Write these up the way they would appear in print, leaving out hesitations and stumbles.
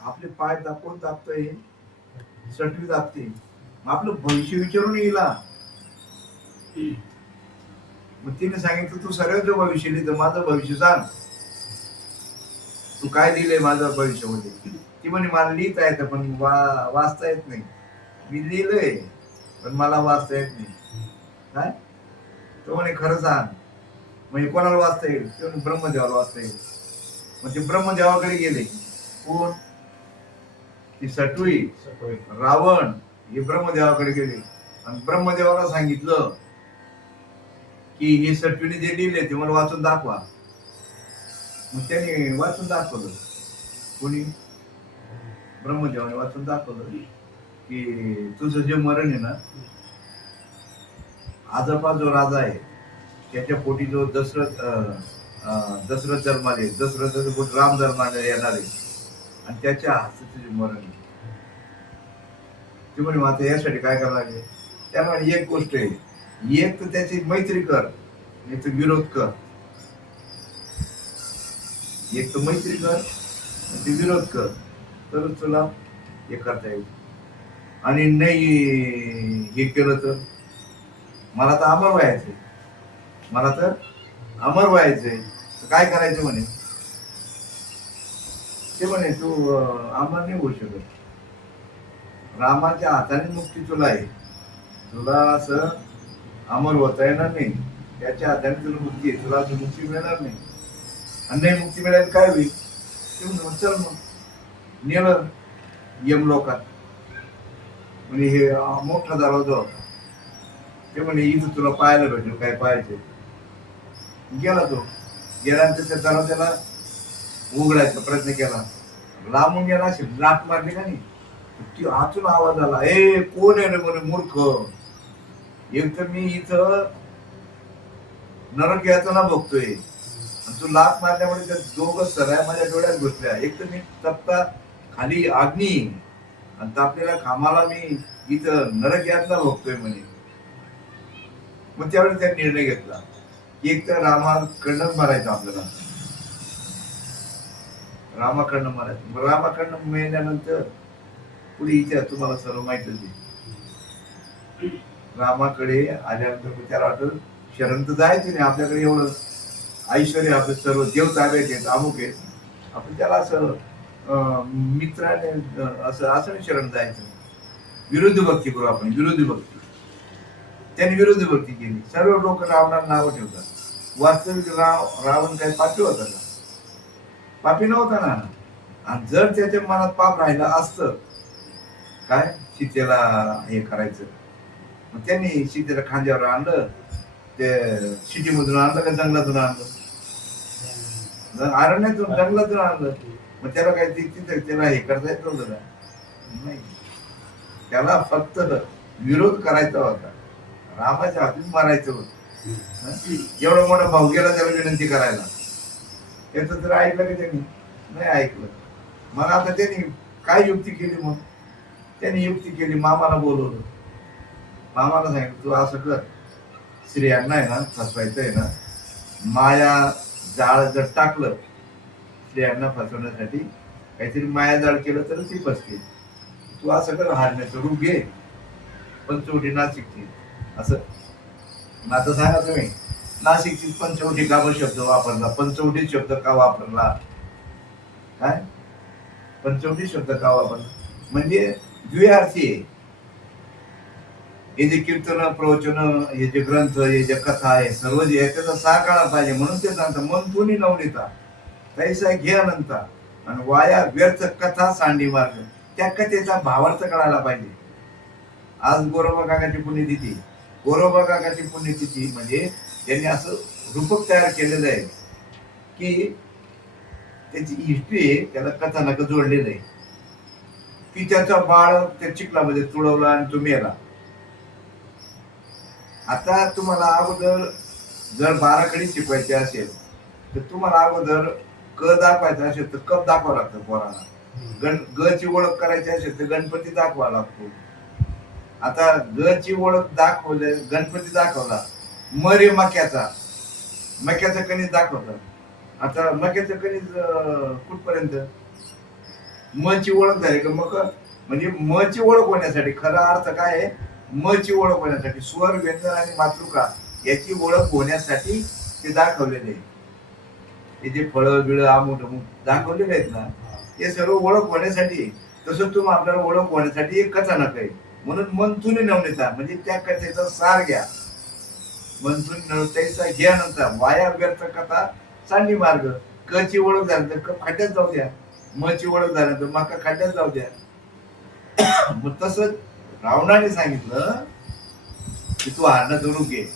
आपले पाय दाखवून दाबतोय, सटवी दाबते. मग आपलं भविष्य विचारून येईला. मग तिने सांगितलं तू सर्व जो भविष्य लिहितं माझं भविष्य सांग, तू काय लिहिलंय माझं भविष्यामध्ये. ती म्हणे मला लिहिता येतं पण वाचता येत नाही. मी लिहिलंय पण मला वाचता येत नाही. काय तो म्हणे खरं सांग. म्हणजे कोणाला वाचता येईल? ते म्हणे ब्रह्मदेवाला वाचता येईल. मग ते ब्रह्मदेवाकडे गेले. कोण? ती सटवी रावण हे ब्रह्मदेवाकडे गेले आणि ब्रह्मदेवाला सांगितलं की हे सटवीने जे लिहिले ते मला वाचून दाखवा. मग त्याने वाचून दाखवलं. कोणी? ब्रह्मदेवाने वाचून दाखवलं की तुझं जे मरण आहे ना, आजोबा जो राजा आहे त्याच्या पोटी जो दशरथ जन्माले, दशरथाचं पोट राम जन्माला येणार आहे आणि त्याच्या हातात तुझे मरण आहे. ते म्हणे आता यासाठी काय करावं लागेल? त्यामुळे एक गोष्ट आहे, एक तर त्याची मैत्री कर, नाही तर विरोध कर. एक तर मैत्री कर, ते विरोध कर, तरच तुला हे करता येईल. आणि नाही हे केलं तर मला तर अमर व्हायचंय, मला तर अमर व्हायचंय, काय करायचं म्हणे. ते म्हणे तू अमर नाही होऊ शकत. रामाच्या हाताने मुक्ती तुला आहे, तुला असं अमर होता येणार नाही. त्याच्या हाताने तुला मुक्ती आहे, तुला असं मुक्ती मिळणार नाही. आणि नाही मुक्ती मिळायला काय होईल? ते म्हणून चल मग नेलं यमलोकात. म्हणजे हे मोठा दरवाजा होता. ते म्हणे इथं तुला पाहायला भेटेल काय पाहायचे. गेला तो, गेल्यानंतर त्या दरवाजाला उघडायचा प्रयत्न केला. लांबून गेला, अशी लाट मारली का नाही, ती आतून आवाज आला, ए कोण आहे रे म्हणे मूर्ख. एक तर मी इथं नरक यातना बघतोय आणि तू लाट मारल्यामुळे त्या दोघं सराय माझ्या डोळ्यात घुसल्या. एक तर मी तप्ता खाली अग्नी आणि तापलेल्या खामाला मी इथं नरक यातना बघतोय म्हणे. मग त्यावेळेस त्यांनी निर्णय घेतला, एक तर रामाकडनं मारायचं आपल्याला, रामाकडनं मारायचं. रामाकडनं मिळाल्यानंतर पुढे इतिहास तुम्हाला सर्व माहितीच आहे. रामाकडे आल्यानंतर त्याला वाटलं शरण तर जायचं नाही, आपल्याकडे एवढं ऐश्वर्य, आपलं सर्व देव ताब्यात आहेत, अमुक आहेत, आपण त्याला असं मित्राने असं असं शरण जायचं. विरोधी भक्ती करू आपण, विरोधी भक्ती. त्यांनी विरोधी भक्ती केली. सर्व लोक रावणाला नाव ठेवतात. वास्तविक रावण काही पापी होता का? पापी नव्हता ना. आणि जर त्याच्या मनात पाप राहिलं असतं काय सीतेला हे करायचं, मग त्यांनी सीतेला खांद्यावर आणलं, ते सिटीमधून आणलं का जंगलातून आणलं? अरण्यातून जंगलातून आणलं. मग त्याला काय तिथे त्याला हे करता येत नव्हतं का? नाही, त्याला फक्त विरोध करायचा होता, रामाच्या हातून मारायचं होतं. एवढा मोठा भाऊ गेला त्याला विनंती करायला, त्याचं तर ऐकलं की त्यांनी? नाही ऐकलं. मग आता त्यांनी काय युक्ती केली? मग त्यांनी युक्ती केली, मामाला बोलवलं. मामाला सांगितलं तू असं कर, स्त्रियांना आहे ना फसवायचं आहे ना, माया जाळ जर टाकलं स्त्रियांना फसवण्यासाठी, काहीतरी माया जाळ केलं तर ती फसते. तू असं कर, हारण्याचं रूप घे, पंचवटी नाशिकची. असं आता सांगा तुम्ही, नाशिकची पंचवटी का शब्द वापरला? पंचवटी शब्द का वापरला? काय पंचवटी शब्द का वापरला? म्हणजे द्विअर्थी आहे. हे जे कीर्तन, प्रवचन, हे जे ग्रंथ, हे जे कथा आहे, सर्व जे आहे त्याचा सार काढा पाहिजे. म्हणून ते सांगतात मन तुनी नवनीता तैसा घे अनंता आणि वाया व्यर्थ कथा सांडी मार्ग. त्या कथेचा भावार्थ कळायला पाहिजे. आज गोरोबा काकाची पुण्यतिथी, गोरोबा काकाची पुण्यतिथी म्हणजे त्यांनी असं रूपक तयार केलेलं आहे की त्याची हिस्ट्री आहे, त्याला कथानक जोडलेलं आहे की त्याचा बाळ त्या चिखलामध्ये तुडवला आणि तो मेला. आता तुम्हाला अगोदर जर बाराखडी शिकवायची असेल तर तुम्हाला अगोदर क दाखवायचा असेल तर कप दाखवावं लागतं पोरांना. ग ची ओळख करायची असेल तर गणपती दाखवावा लागतो. आता ग ची ओळख दाखवले, गणपती दाखवला, मरे मक्याचा, मक्याचं कणीस दाखवतात. आता मक्याचं कणीस कुठपर्यंत? मची ओळख झाली का मग म्हणजे मची ओळख होण्यासाठी खरा अर्थ काय आहे, मची ओळख होण्यासाठी स्वर व्यंजन आणि मातृका याची ओळख होण्यासाठी ते दाखवलेले आहे. हे जे फळं बिळं आमुट दाखवलेले आहेत ना, हे सर्व ओळख होण्यासाठी. तसं तुम्ही आपल्याला ओळख होण्यासाठी एक कथानक आहे. म्हणून मंथुनी नवनीता म्हणजे त्या कथेचा सार घ्या. मंथुनी नवनीतेचा घ्या नंतर वाया व्यर्थ कथा चांडी मार्ग. क ची ओळख झाली तर क खड्ड्यात जाऊ द्या, म ची ओळख झाली तर मका खड्ड्यात जाऊ द्या. मग तसं रावणाने सांगितलं की तू हरणं धरून घे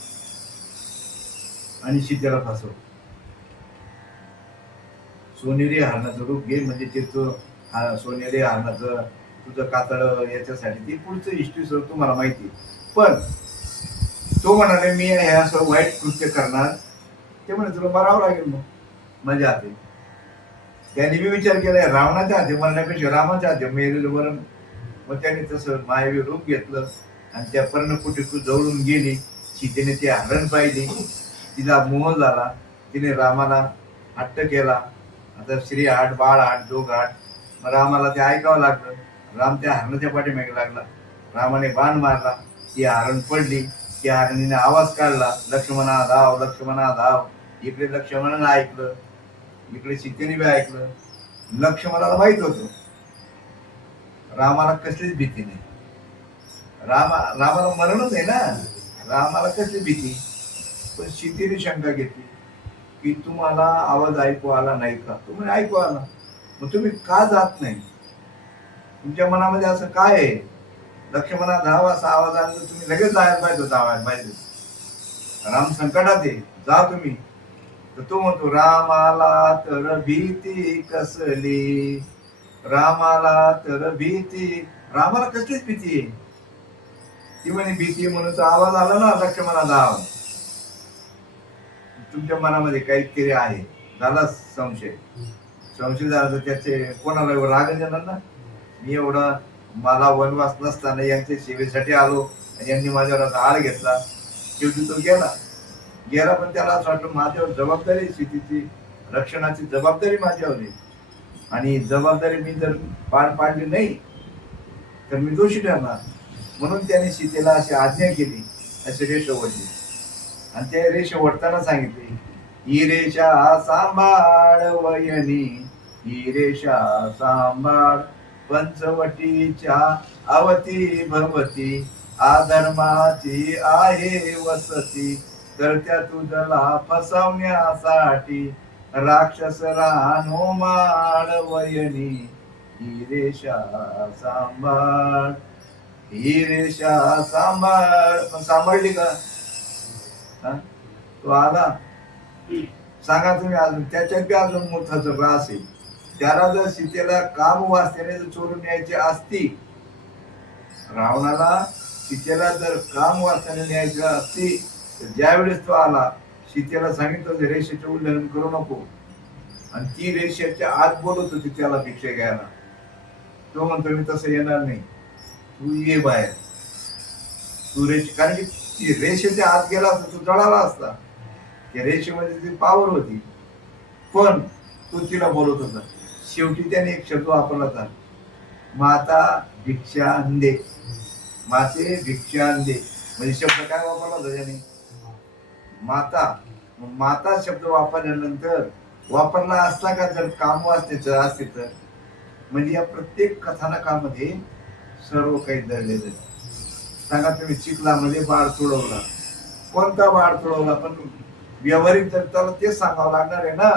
आणि सीतेला फसव. सोनेरी हरणं धरून घे म्हणजे ते तू सोनेरी हरणाचं तुझं कातळ याच्यासाठी ते पुढचं हिस्ट्री सर तुम्हाला माहिती. पण तो म्हणाले मी हे असं वाईट कृत्य करणार. ते म्हणे तुला मरावं लागेल मग माझ्या हाती. त्यांनी मी विचार केलाय रावणाच्या हाती मरण्यापेक्षा रामाच्या हाती मेलेलं बरं. मग त्याने तसं मायावी रूप घेतलं आणि त्या पर्णकुटी तू जवळून गेली. सीतेने ते हरण पाहिली, तिला मोह झाला, तिने रामाला हट्ट केला. आता श्री आठ बाळ आठ जोग आठ. मग रामाला ते ऐकावं लागलं. राम त्या हरणाच्या पाठीमागे लागला. रामाने बाण मारला, ती हरण पडली. त्या हरणीने आवाज काढला, लक्ष्मणा धाव लक्ष्मणा धाव. इकडे लक्ष्मणानं ऐकलं, इकडे सीतेने बी ऐकलं. लक्ष्मणाला माहित होतं रामाला कसलीच भीती नाही. रामाला मरणच आहे ना, रामाला कसली भीती. पण सीतेने शंका घेतली की तुम्हाला आवाज ऐकू आला नाही का. तुम्ही ऐकू आला, मग तुम्ही का जात नाही. तुमच्या मनामध्ये असं काय आहे. लक्ष्मणा धाव असा आवाज आला तर तुम्ही लगेच जायला पाहिजे होता. आवाज पाहिजे, राम संकटात आहे, जा तुम्ही. तर तो म्हणतो रामाला तर भीती कसली, रामाला तर भीती. रामाला कसलीच भीती आहे. ती म्हणे भीती म्हणून आवाज आला ना लक्ष्मणा धाव. तुमच्या मनामध्ये काहीतरी आहे. झाला संशय. संशय झाला तर त्याचे कोणाला राग येणार ना. मी एवढा मला वनवास नसताना यांच्या सेवेसाठी आलो आणि यांनी माझ्यावर आळ घेतला. शेवटी तो गेला पण त्याला असं वाटलं माझ्यावर जबाबदारी शेतीची रक्षणाची जबाबदारी माझ्यावर आहे आणि जबाबदारी मी जर पार पाडली नाही तर मी दोषी ठरणार. म्हणून त्याने सीतेला अशी आज्ञा केली, अशी रेष ओढली. आणि त्या रेष ओढताना सांगितले ही रेषा सांभाळ वयनी, ही रेषा सांभाळ पंचवटीच्या अवती भवती. अधर्माची आहे वसती, तर त्या तुझला फसवण्यासाठी राक्षस रानो माळवयनी. ही रेषा सांभाळ, ही रेषा सांभाळ. पण सांभाळली का. तो आला. सांगा तुम्ही अजून त्याच्यात बी अजून मोठाच रास आहे. त्याला जर सीतेला काम वासनेने जर चोरून न्यायची असती, रावणाला सीतेला जर काम वासनेने न्यायची असती तर ज्यावेळेस तो आला सीतेला सांगितलं रेषेचे उल्लंघन करू नको आणि ती रेषेच्या आत बोलत होती त्याला भिक्षा घ्यायला. तो म्हणतो मी तसं येणार नाही, तू ये बाहेर. तू कारण की रेषेच्या आत गेला असता तू जळाला असता. त्या रेषेमध्ये ती पावर होती. पण तू तिला बोलत होता. शेवटी त्याने एक शब्द वापरला होता, माता भिक्षा दे. माते भिक्षा दे म्हणजे शब्द काय वापरला होता त्याने, माता. माता शब्द वापरल्यानंतर वापरला असला का जर काम वाचण्याचं असते तर म्हणजे या प्रत्येक कथानकामध्ये सर्व काही दडलेलं. सांगा तुम्ही चिखलामध्ये बाळ तुडवला, कोणता बाळ तुडवला. पण व्यावहारिक जर त्याला तेच सांगावं लागणार आहे ना.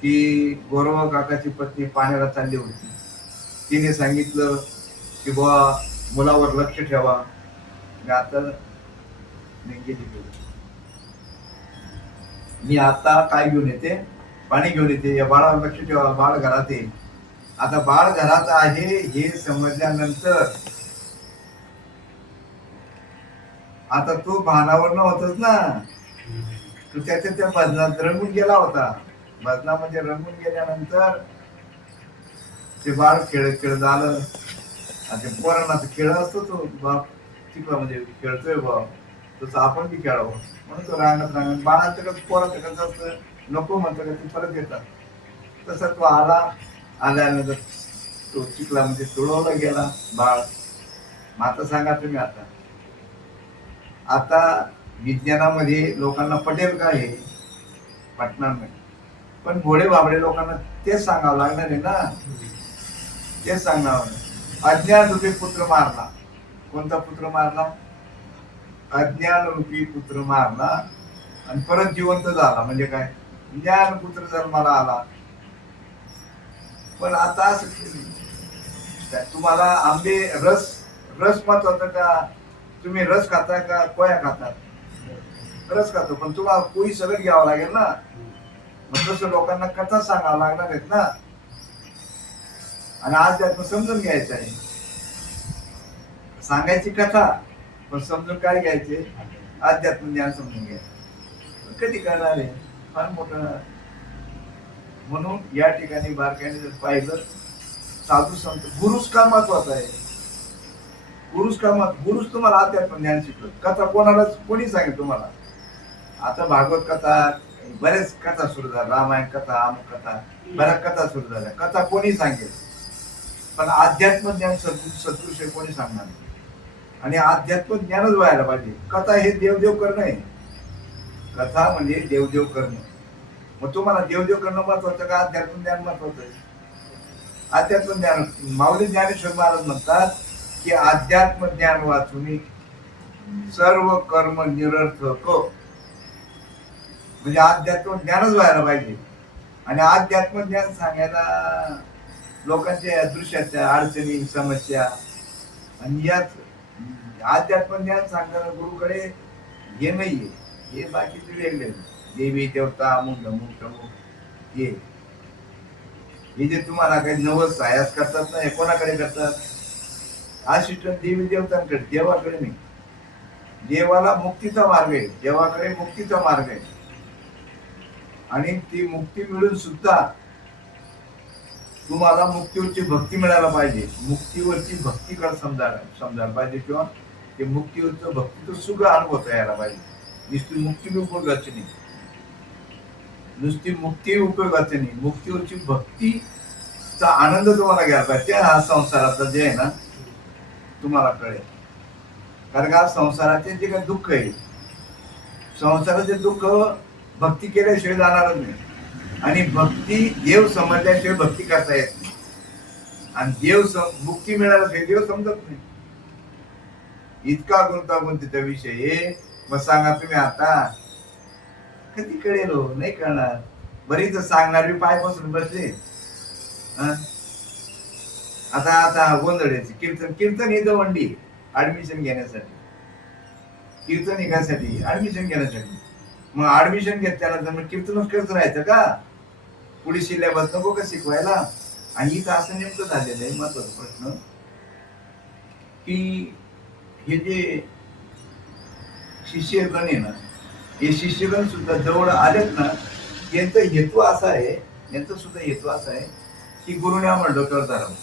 की गौरव काकाची पत्नी पाण्याला चालली होती. तिने सांगितलं की बुवा मुलावर लक्ष ठेवा. आता मी आता काय घेऊन येते, पाणी घेऊन येते. या बाळावर लक्ष ठेवा, बाळ घरात आहे. आता बाळ घरात आहे हे समजल्यानंतर आता तो भानावर नव्हताच ना. तो त्या भजनात रंगून गेला होता. भजनामध्ये रंगून गेल्यानंतर ते बाळ खेळत खेळत आलं. आणि पोरांना खेळ असतो तो बाप चिखलामध्ये खेळतोय बाप, तसं आपण बी खेळावं म्हणून तो रांगत बाळाचं पोराचं कसं असतं नको म्हणतो का ते परत येतात. तसा तो आल्यानंतर तो चिखलामध्ये तुडवला गेला बाळ. मग आता सांगा तुम्ही, आता आता विज्ञानामध्ये लोकांना पटेल का हे? पटणार नाही. पण भोळे बाबडे लोकांना तेच सांगावं लागणार आहे ना, तेच सांगावं. अज्ञान रूपी पुत्र मारला. कोणता पुत्र मारला? अज्ञान रूपी पुत्र मारला आणि परत जिवंत झाला. म्हणजे काय? ज्ञान पुत्र जन्माला आला. पण आता असं तुम्हाला आंबे रस रस महत्वाचा का? तुम्ही रस खाता का पोया खातात? रस खातो. पण तुम्हाला पोळी सगळं घ्यावं लागेल ना. मग तसं लोकांना कथा सांगावं लागणार आहेत ना. आणि अध्यात्म समजून घ्यायचं आहे. सांगायची कथा, पण समजून काय घ्यायचे? अध्यात्म ज्ञान समजून घ्यायचं. कधी करणार आहे? फार मोठं. म्हणून या ठिकाणी बारकाईने जर पाहिलं, साधू संत गुरुच का महत्वाचा आहे? गुरुच का गुरुच तुम्हाला अध्यात्म ज्ञान शिकवत. कथा कोणालाच कोणी सांगेल तुम्हाला? आता भागवत कथा, बऱ्याच कथा सुरू झाल्या, रामायण कथा, अमुक कथा, बऱ्याच कथा सुरू झाल्या. कथा कोणी सांगेल, पण अध्यात्म ज्ञान सदृश्य कोणी सांगणार नाही. आणि अध्यात्म ज्ञानच व्हायला पाहिजे. कथा हे देवदेव करणं आहे. कथा म्हणजे देवदेव करणं. मग तुम्हाला देवदेव करणं महत्वाचं का अध्यात्म ज्ञान महत्वाचं आहे? अध्यात्म ज्ञान, माऊली ज्ञानेश्वर महाराज म्हणतात की अध्यात्म ज्ञान वाचून सर्व कर्म निरर्थक. म्हणजे अध्यात्म ज्ञानच व्हायला पाहिजे. आणि अध्यात्म ज्ञान सांगायला लोकांच्या दृश्याच्या अडचणी, समस्या, आणि याच अध्यात्म ज्ञान सांगणारा गुरुकडे हे नाहीये. हे बाकीचे वेगळे, देवी देवता मुंड मुक्त हे जे तुम्हाला काही नवस सायास करतात ना, हे कोणाकडे करतात? आशिष्ट देवी देवतांकडे, देवाकडे नाही. देवाला मुक्तीचा मार्ग आहे, देवाकडे मुक्तीचा मार्ग आहे. आणि ती मुक्ती मिळून सुद्धा तुम्हाला मुक्तीवरची भक्ती मिळायला पाहिजे. मुक्तीवरची भक्ती समजायला पाहिजे, किंवा ते मुक्तीवरचं भक्तीचं सुख अनुभवता यायला पाहिजे. नुसती मुक्ती उपयोगाची नाही, नुसती मुक्ती उपयोगाची नाही, मुक्तीवरची भक्तीचा आनंद तुम्हाला घ्यायला पाहिजे. त्या हा संसाराचा जे आहे ना तुम्हाला कळेल. कारण का संसाराचे जे काही दुःख आहे, संसाराचे दुःख भक्ती केल्याशिवाय जाणारच नाही. आणि भक्ती देव समजल्याशिवाय भक्ती करता येत नाही. आणि मुक्ती मिळाल्याशिवाय देव समजत नाही. इतका गुंतागुंतीचा विषय आहे. मग सांगा तुम्ही, आता कधी कळेल? नाही कळणार. बरी तर सांगणार बी पाय बसून बसले. आता गोंधळायचे कीर्तन ही दवंडी ऍडमिशन घेण्यासाठी, कीर्तन एकासाठी ऍडमिशन घेण्यासाठी. मग ऍडमिशन घेतल्यानंतर मग कीर्तनच करत राहायचं का? पुढे सिलेबस नको का शिकवायला? आणि इथं असं नेमकं झालेलं आहे महत्वाचा प्रश्न, की हे जे शिष्यगण आहे ना, हे शिष्यगण सुद्धा जवळ आलेत ना, यांचा हेतू असा आहे, यांचा सुद्धा हेतू असा आहे की गुरुने आम्हाला डोक्यावर धरावं.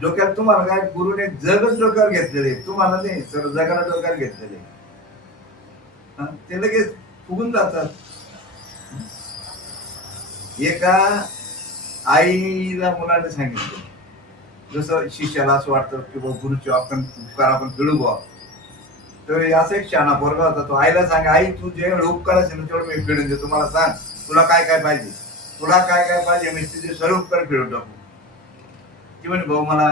डोक्यात तुम्हाला काय? गुरुने जगच डोक्यावर घेतलेले, तुम्हाला नाही, सर्व जगाला डोक्यावर घेतलेले. ते लगेच फुगून जातात. एका आईला मुलाने सांगितलं, जसं शिष्याला असं वाटतं की गुरुचे आपण उपकार आपण फेडू बा, तर असा एक शाणा पोरगा होता. तो आईला सांग, आई तू जे उपकार असेल ना तेवढं मी फेडून देतो, मला सांग तुला काय काय पाहिजे, तुला काय काय पाहिजे, मी तुझे सर्व उपकार फेडून टाकू. ती म्हणे भाऊ मला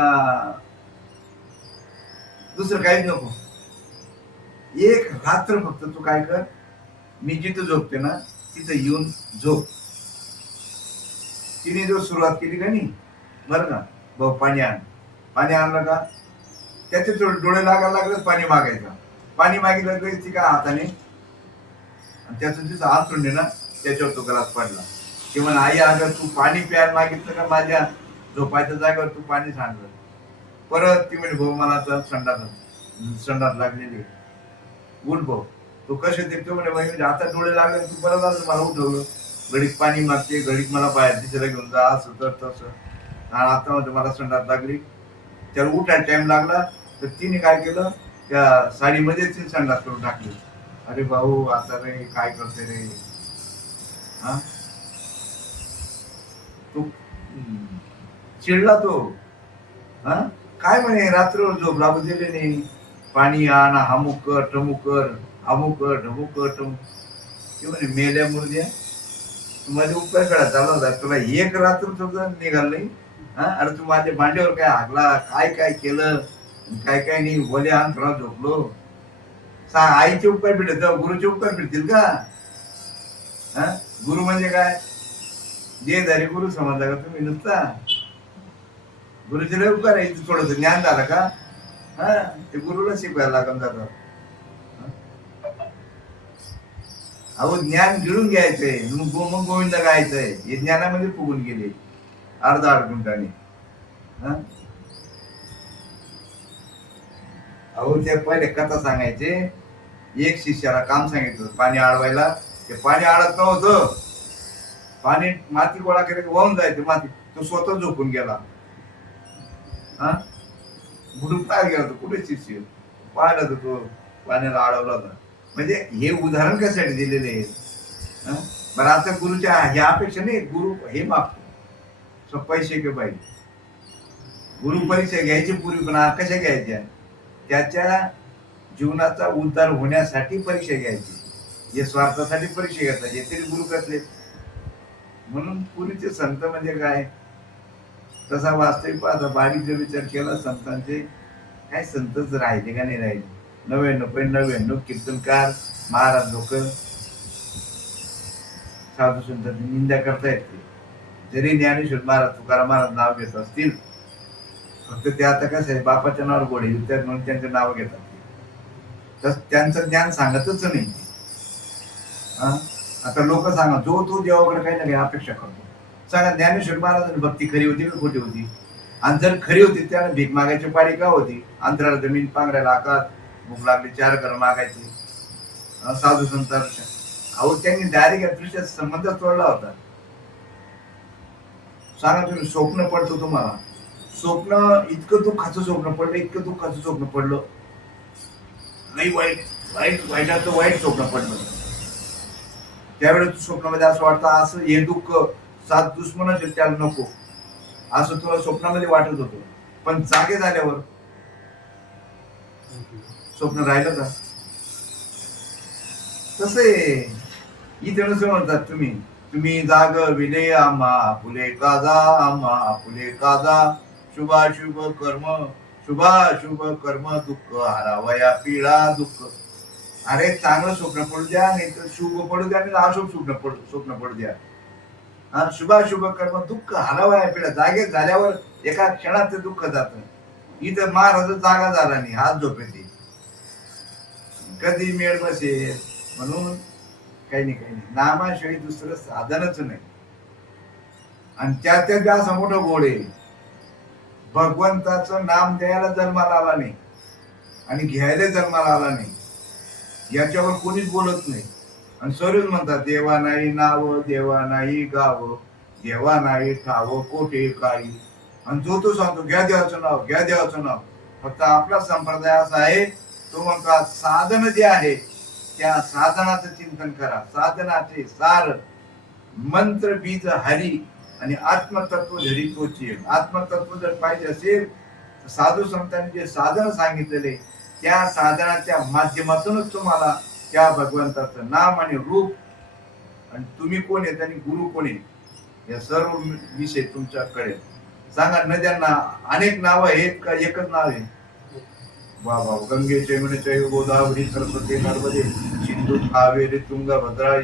दुसरं काहीच नको, एक रात्र फक्त तू काय कर, मी जिथं झोपते ना तिथं येऊन झोप. तिने जो सुरुवात केली का नाही, बरं का भाऊ पाणी आणलं का त्याचे डोळे लागायला लागले, पाणी मागायचं. पाणी मागितलं का ती का हाताने, त्याचं तिथं हात सोडले ना त्याच्यावर तो ग्लास पडला. ते म्हणा, आई अगं तू पाणी प्यायला मागितलं का माझ्या झोपायच्या जागेवर तू पाणी सांडलं. परत ती म्हणे भाऊ मला तर संडास लागलेली, उठ भाऊ. तो कसे देतो म्हणे, म्हणजे आता डोळे लागले तू परत आलं मला उठवलं, घडीत पाणी मागते, घडीत मला बाहेर दिसायला घेऊन जा, असं तर तसं. आता मध्ये मला संडास लागली, त्याला उठायला टाइम लागला तर तिने काय केलं, त्या साडीमध्ये तिने संडास करून टाकली. अरे भाऊ आता रे काय करते रे, हा तू चिडला तो, हा काय म्हणे रात्र झोप लागू दिले नाही, पाणी आण, अमुक कर टमुक कर, अमुक कर ढमुक कर टमुक. ते म्हणे मेल्या मुर्द्या, तू माझे उपकार करा चालला होता, तुला एक रात्र सुद्धा निघाल नाही. हा अरे तू माझ्या मांडीवर काय हागला, काय काय केलं, काय काय नाही, बोले आण थोडा झोपलो. आईचे उपकार भेटत गुरुचे उपकार भेटतील का? हा गुरु म्हणजे काय, जे धरी गुरु समजला का तुम्ही नुसता? गुरुचे लय उपकार आहे, थोडस ज्ञान झालं का हा ते गुरुला शिकवायला लागून जातं. अहो ज्ञान गिळून घ्यायचंय, मग गोविंद गायचंय, हे ज्ञानामध्ये फुगून गेले अर्धा अडकुंटाने. अहो ते पहिले कथा सांगायचे, एक शिष्याला काम सांगितलं पाणी अडवायला, ते पाणी अडत नव्हतं, पाणी माती गोळा करायचं वाहून जायचं माती, तो स्वतः झोपून गेला. हा बुडून काय गेला तो, कुठे शिष्य पाहिलं तर तो पाण्याला अडवला होता. म्हणजे हे उदाहरण कशासाठी दिलेले आहे. बरं आता गुरुच्या ह्या अपेक्षा नाही, गुरु हे मागतो पैसे के पाहिजे. गुरु परीक्षा घ्यायची पूर्वी, पण कशा घ्यायच्या, त्याच्या जीवनाचा उद्धार होण्यासाठी परीक्षा घ्यायची. जे स्वार्थासाठी परीक्षा घेतात हे तरी गुरु कसले. म्हणून पूर्वीचे संत म्हणजे काय, तसा वास्तविक पाहता बारीक जर विचार केला संतांचे, काय संतच राहिले का नाही राहिले. 99.99 कीर्तनकार महाराज लोक साधू संतांची निंदा करतायत. ते जरी ज्ञानेश्वर महाराज तुकाराम महाराज नाव घेत असतील, फक्त ते आता कसं आहे बापाच्या नावावर गोडे विद्यार्थी म्हणून त्यांचं नाव घेतात, तर त्यांचं ज्ञान सांगतच नाही. आता लोक सांगा जो तो देवाकडे काही ना काही अपेक्षा करतो. सांगा ज्ञानेश्वर महाराजांनी भक्ती खरी होती का खोटी होती? आणि जर खरी होती त्याला भीक मागायची पाळी का होती? अंतराला जमीन पांघरायला आकाश, भूक लागली चार घर मागायचे. साधू संत अहो त्यांनी डायरेक्ट दृष्ट्या संबंध तोडला होता. सांगा तुम्ही, स्वप्न पडतो तुम्हाला, स्वप्न इतकं दुःखाचं स्वप्न पडलं, इतकं दुःखाचं स्वप्न पडलं, नाही वाईट वाईट वाईटाचं वाईट स्वप्न पडलं, त्यावेळेस स्वप्नामध्ये असं वाटतं असं हे दुःख सात दुश्मनच त्याला नको, असं तुला स्वप्नामध्ये वाटत होतं. पण जागे झाल्यावर स्वप्न राहिलं का? तसं इथे नसं म्हणतात तुम्ही, तुम्ही जाग विले आम्हा फुले काजा, आम्हा फुले काजा, शुभाशुभ कर्म, शुभाशुभ कर्म, दुःख हरावया पीडा दुःख. अरे चांगलं स्वप्न पडू द्या, नाही तर शुभ पडू द्या, नाही अशुभ स्वप्न पडू द्या. हा शुभाशुभ कर्म, दुःख हरावया पीडा. जागे झाल्यावर एका क्षणात ते दुःख जातं. इथं महाराज जागा झाला नाही, हात झोपेते, कधी मेळ बसेल. म्हणून काही नाही नामाशिवाय दुसरं साधनच नाही. आणि त्या असं मोठं गोड आहे, भगवंताचं नाम द्यायला जन्माला आला नाही आणि घ्यायला जन्माला आला नाही, याच्यावर कोणीच बोलत नाही. आणि सर्वच म्हणतात देवा नाही नाव, देवा नाही गाव, देवा नाही ठाव कोठे काही. आणि जो तो सांगतो घ्या देवाचं नाव, घ्या देवाचं नाव. फक्त आपला संप्रदाय असा आहे, तो म्हणतो साधन जे आहे त्या साधनाचं चिंतन करा. साधनाचे सार मंत्र बीज हरी आणि आत्मतत्व धरी तोची. आत्मतत्व जर पाहिजे असेल तर साधू संतांनी जे साधन सांगितलेले त्या साधनाच्या माध्यमातूनच तुम्हाला त्या भगवंताचं नाम आणि रूप, आणि तुम्ही कोण आहेत आणि गुरु कोण आहे या सर्व विषय तुमच्याकडे. सांगा नद्यांना अनेक नाव आहेत का एकच नाव आहे? बाबा गंगे चैमने चैव गोदावरी सरस्वती नर्मदे सिंधू कावेरी तुंगा भद्राई.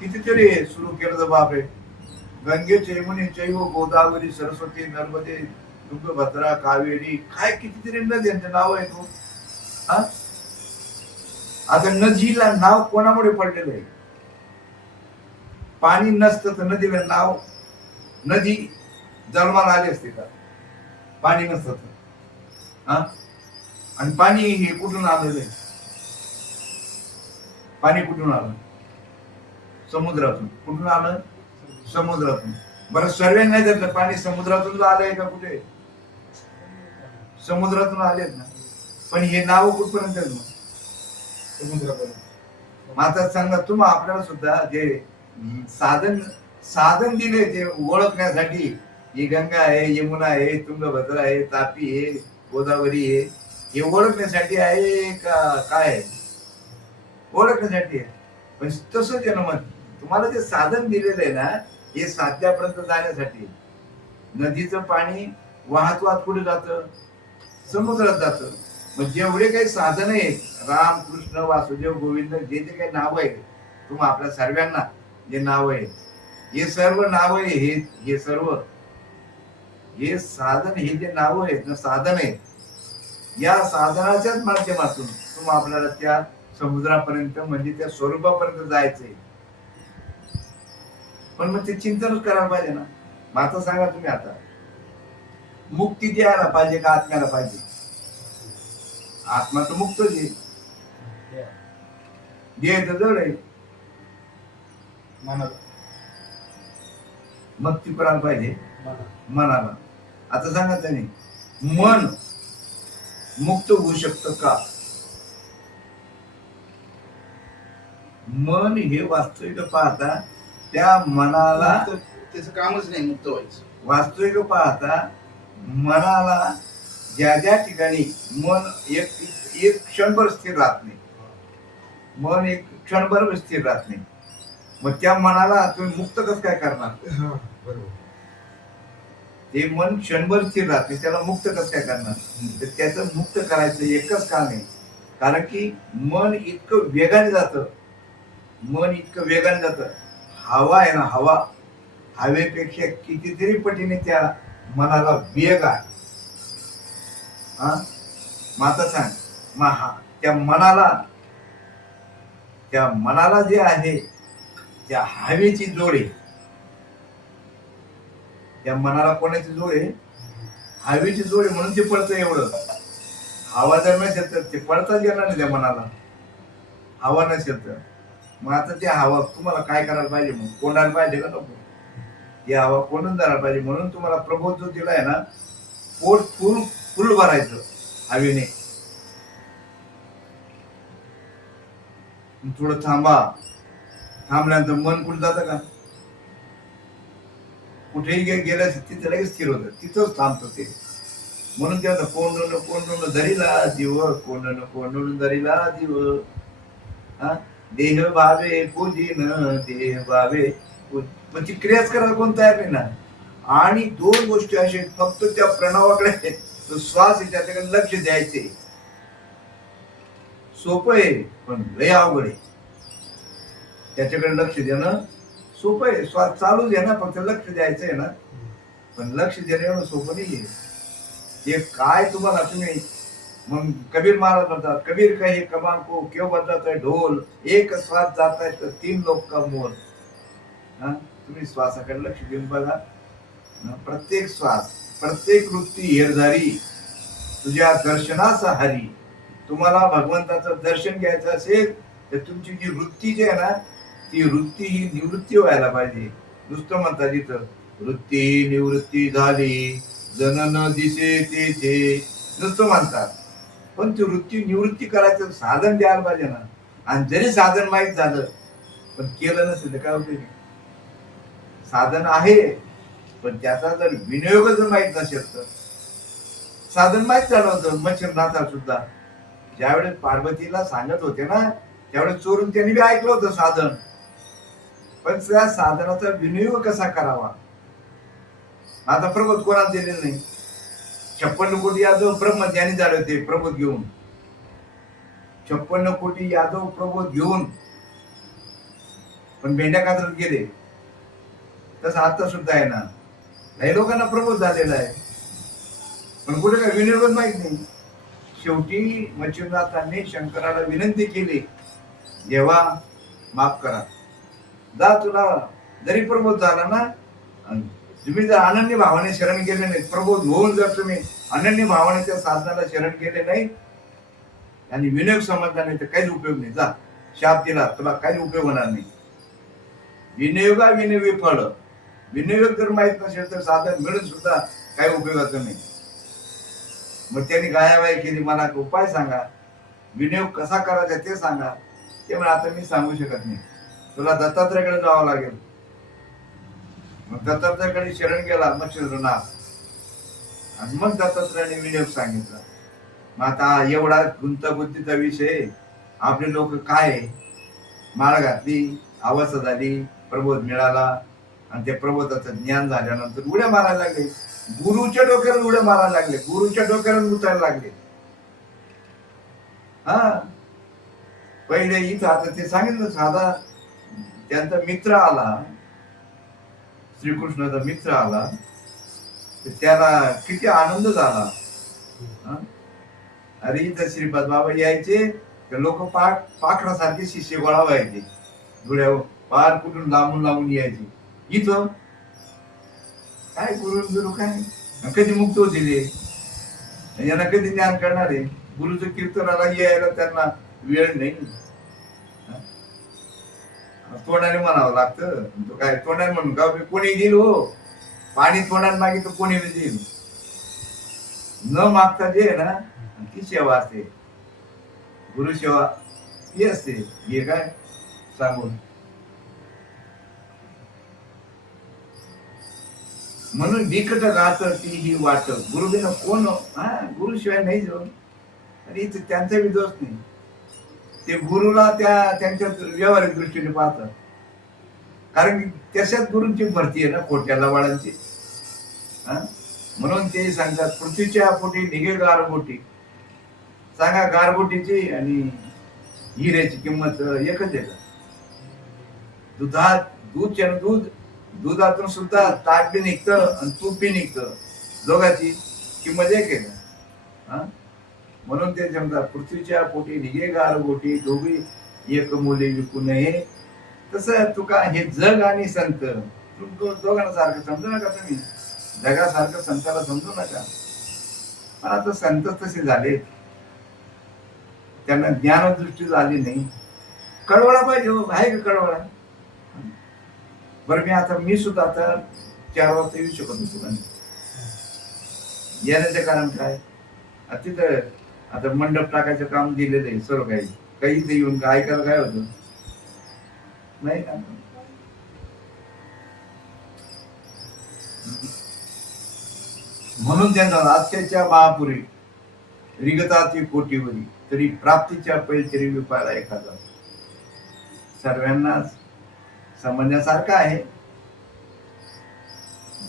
कितीतरी सुरू केलं तर बापरे, गंगे चैमने चैव गोदावरी सरस्वती नर्मदे तुंग भद्रा कावेरी, काय कितीतरी नद्यांचं नाव आहे तो. आता नदीला नाव कोणामुळे पडलेलं आहे? पाणी नसतं तर नदीला नाव, नदी जन्माला आली असते का? पाणी नसतं तर. आणि पाणी हे कुठून आलेलं आहे? पाणी कुठून आलं? समुद्रातून. कुठून आलं? समुद्रातून. बरं सर्वे नाही धरलं, पाणी समुद्रातून आलंय का? कुठे? समुद्रातून आलेत ना. पण हे नाव कुठपर्यंत आहेत मग? समुद्रापर्यंत. माता सांगा तुम्ही आपल्याला सुद्धा जे साधन साधन दिले ते ओळखण्यासाठी, ही गंगा आहे, यमुना आहे, तुंगभद्रा आहे, तापी आहे, गोदावरी आहे, हे ओळखण्यासाठी आहे का काय आहे? ओळखण्यासाठी आहे. पण तसंच आहे ना, मग तुम्हाला जे साधन दिलेलं आहे ना, हे साध्यापर्यंत जाण्यासाठी. नदीचं पाणी वाहत वाहत कुठे जातं? समुद्रात जातं. मग जेवढे काही साधन आहेत, राम कृष्ण वासुदेव गोविंद, जे जे काही नाव आहेत, तुम्हा आपल्या सर्वांना जे नाव आहे, हे सर्व नाव आहे, हे सर्व हे साधन, हे जे नाव आहेत ना, साधन आहे, या साधनाच्याच माध्यमातून तुम्ही आपल्याला त्या समुद्रापर्यंत म्हणजे त्या स्वरूपापर्यंत जायचंय. पण मग ते चिंतनच करायला पाहिजे ना. मग आता सांगा तुम्ही, आता मुक्ती द्यायला पाहिजे का आत्म्याला पाहिजे? आत्मा तर मुक्तच आहे, देह तर जड आहे. मग ती करायला पाहिजे मनाला. आता सांगा त्यांनी, मन मुक्त होऊ शकतं का? मन हे वास्तविक पाहता त्या मनाला त्याचं कामच नाही मुक्त व्हायचं. वास्तविक पाहता मनाला ज्या ज्या ठिकाणी मन एक क्षणभर स्थिर राहत नाही, मन एक क्षणभर स्थिर राहत नाही, मग त्या मनाला तुम्ही मुक्त कसं काय करणार? बरोबर. ते मन क्षणभर स्थिर राहते, त्याला मुक्त कसं काय करणार? तर त्याचं मुक्त करायचं एकच काम आहे, कारण की मन इतकं वेगाने जातं, मन इतकं वेगाने जातं. हवा आहे ना, हवा, हवेपेक्षा कितीतरी पटीने त्या मनाला वेग आहे. हा, मग आता सांग, मग त्या मनाला जे आहे त्या हवेची जोड आहे. त्या मनाला कोणाची जोड आहे? हवेची जोड आहे, म्हणून ते पळतं एवढं. हवा जर नसेल तर ते पळताच येणार नाही त्या मनाला. हवा नसेल तर मग आता ते हवा तुम्हाला काय करायला पाहिजे? मग कोंडायला पाहिजे का नको? ती हवा कोंडून जायला पाहिजे. म्हणून तुम्हाला प्रबोध जो दिलाय ना, पोट फुल फुल भरायचं हवेने. थोडं थांबा, थांबल्यानंतर मन कुठं जातं का? कुठेही गेलं तिथे लगेच स्थिर होतं, तिथंच थांबतं ते. म्हणून ते कोंडून कोंडून धरीला जीव, कोंडून कोंडून धरीला जीव. हा, देह भावे पूजिन, देह भावे मग ती क्रियाच करायला कोण तयार नाही ना. आणि दोन गोष्टी अशा, फक्त त्या प्रणवाकडे, तो श्वास आहे त्याच्याकडे लक्ष द्यायचे. सोपं आहे पण लय अवघड आहे. त्याच्याकडे लक्ष देणं सोपं आहे, श्वास चालूच आहे ना, फक्त लक्ष द्यायचं आहे ना. पण लक्ष देणं एवढं सोपं नाहीये. हे काय तुम्हाला तुम्ही, मग कबीर महाराज म्हणतात, कबीर कहे कमान को क्यों बदलता है ढोल, एक श्वास जाता है तो 3 लोक का मोल. हा, तुम्ही श्वासाकडे लक्ष देऊन बघा. प्रत्येक श्वास, प्रत्येक वृत्ती हेरधारी, तुझ्या दर्शनाचा हरी. तुम्हाला भगवंताचं दर्शन घ्यायचं असेल तर तुमची जी वृत्ती जी आहे ना, ती वृत्ती ही निवृत्ती व्हायला पाहिजे. नुसतं म्हणतात तिथं, वृत्ती निवृत्ती झाली जनन दिसे तेथे, नुसतं म्हणतात. पण ती वृत्ती निवृत्ती करायचं साधन द्यायला पाहिजे ना. आणि जरी साधन माहीत झालं पण केलं नसेल तर काय होते? साधन आहे पण त्याचा जर विनियोग जर माहीत नसेल तर. साधन माहीत झालं होतं मच्छरनाथा सुद्धा, ज्यावेळेस पार्वतीला सांगत होते ना, त्यावेळेस चोरून त्यांनी बी ऐकलं होतं साधन. पण त्या साधनाचा विनियोग कसा करावा? आता प्रबोध कोणाला दिलेलं नाही. 56 कोटी यादव ब्रह्मज्ञानी झाले होते प्रबोध घेऊन. 56 कोटी यादव प्रबोध घेऊन पण मेंढ्या कातरत गेले. तसं आता सुद्धा आहे ना, काही लोकांना प्रबोध झालेला आहे पण कुठे काय विनियोगच माहित नाही. शेवटी मच्छिंद्रनाथांनी शंकराला विनंती केली, देवा माफ करा, जा तुला जरी प्रबोध झाला ना, तुम्ही जर अनन्य भावाने शरण गेले नाही, प्रबोध होऊन जर तुम्ही अनन्य भावाने त्या साधनाला शरण गेले नाही आणि विनियोग समजला नाही तर काहीच उपयोग नाही. जा, शाप दिला, तुला काही उपयोग होणार नाही. विनियोगा विनियोगी फळ. विनियोग जर माहित नसेल तर साधन मिळून सुद्धा काही उपयोगाचं नाही. मग त्यांनी गायाबाई केली, मला उपाय सांगा, विनियोग कसा करायचा ते सांगा. ते म्हणे आता मी सांगू शकत नाही, तुला दत्तात्रयाकडे जावं लागेल. मग दत्तात्रयाकडे शरण गेला मच्छिंद्रनाथ, आणि मग दत्तात्रयाने विनियोग सांगितला. मग आता एवढा गुंतागुंतीचा विषय, आपले लोक काय माळ घातली, अवस्था झाली, प्रबोध मिळाला, आणि त्या प्रबोधाचं ज्ञान झाल्यानंतर उड्या मारायला लागले. गुरुच्या डोक्यावर उड्या मारायला लागले, गुरुच्या डोक्यावर उतरायला लागले. हा पहिले इथं आता ते सांगितलं, साधा त्यांचा मित्र आला, श्रीकृष्णाचा मित्र आला, तर त्याला किती आनंद झाला. अरे इथं श्रीपाद बाबा यायचे, लोक पाखरासारखे शिष्य गोळा व्हायचे, धुळ्यावर पार कुठून लांबून लांबून यायचे. इथं काय गुरु काय कधी मुक्त होतील, यांना कधी ज्ञान करणार आहे. गुरुचं कीर्तनाला यायला त्यांना वेळ नाही. तोंडाने म्हणावं लागतं, तो काय तोंडाने म्हणून का कोणी देईल हो, पाणी तोंडाने मागितलं कोणी देईल. न मागता जे आहे ना ती सेवा असते, गुरुसेवा ती असते. हे काय सांगून म्हणून बिकट राहत ती ही वाट, गुरुबिना कोण, गुरुशिवाय नाही जाऊन. आणि त्यांचा बी दोष नाही, ते गुरुला त्यांच्या व्यावहारिक दृष्टीने पाहतात, कारण त्याच्यात गुरूंची भरती आहे ना खोट्या लवाडांची. म्हणून ते सांगतात, पृथ्वीच्या पोटी निघे गारगोटी. सांगा, गारगोटीची आणि हिऱ्याची किंमत एकच आहे का? दुधातून सुद्धा ताक बी निघतं आणि तूप बी निघतं, दोघांची किंमत एक आहे का? म्हणून ते समजा, पृथ्वीच्या पोटी निघे गारगोटी, दोघी एक मुले विकू नये. तसं तुका हे जग आणि संत दोघांना सारखं समजू नका. तुम्ही जगासारखं संताला समजू नका. पण आता संत तसे झाले, त्यांना ज्ञानदृष्टी झाली नाही. कळवळा पाहिजे, आहे का कळवळा? बरं, मी सुद्धा आता 4 वाजता येऊ शकत होतो. येण्याचं कारण काय, तिथं आता मंडप टाकायचं काम दिलेलं आहे सर्व काही इथे येऊन ऐकायला काय होतं नाही ना. म्हणून त्यांचा आजच्या महापुरी रिगताची कोटीवरी, तरी प्राप्तीच्या पैतरी विपाला एखादा. सर्वांना समजण्यासारखं आहे,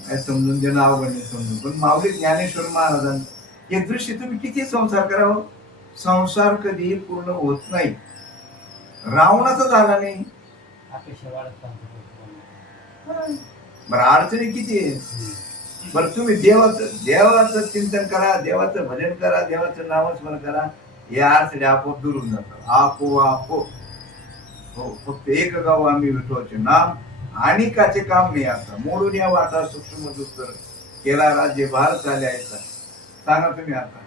काय समजून देणं अवघड नाही समजून. पण माऊली ज्ञानेश्वर महाराजांचं हे दृश्य, तुम्ही किती संसार करावं, संसार कधी पूर्ण होत नाही. रावणाचा झाला नाही, बरं अडचणी किती आहे. बरं तुम्ही देवाचं चिंतन करा, देवाचं भजन करा, देवाचं नामस्मरण करा, या अडचणी आपोआप दूर होऊन जातात. आपोआप हो, फक्त एक गाव आम्ही विठोचे नाम आणि काचे काम नाही. आता मोडून या वाटा सूक्ष्म दुस्तर केला राज्य भार चाले यायचा. सांगा तुम्ही आता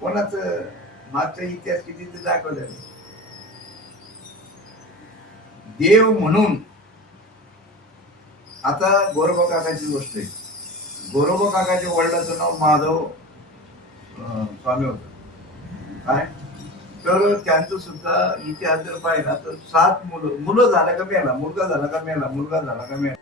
कोणाचं मागचा इतिहास किती ते दाखवले. देव म्हणून आता गोरोबा काकाची गोष्ट आहे. गोरोबा काकाच्या वडिलाचं नाव माधव स्वामी होत. काय तर त्यांचं सुद्धा इतिहास जर पाहिला तर 7 मुलं झाला का मेला, मुलगा झाला का मेला, मुलगा झाला का मेला.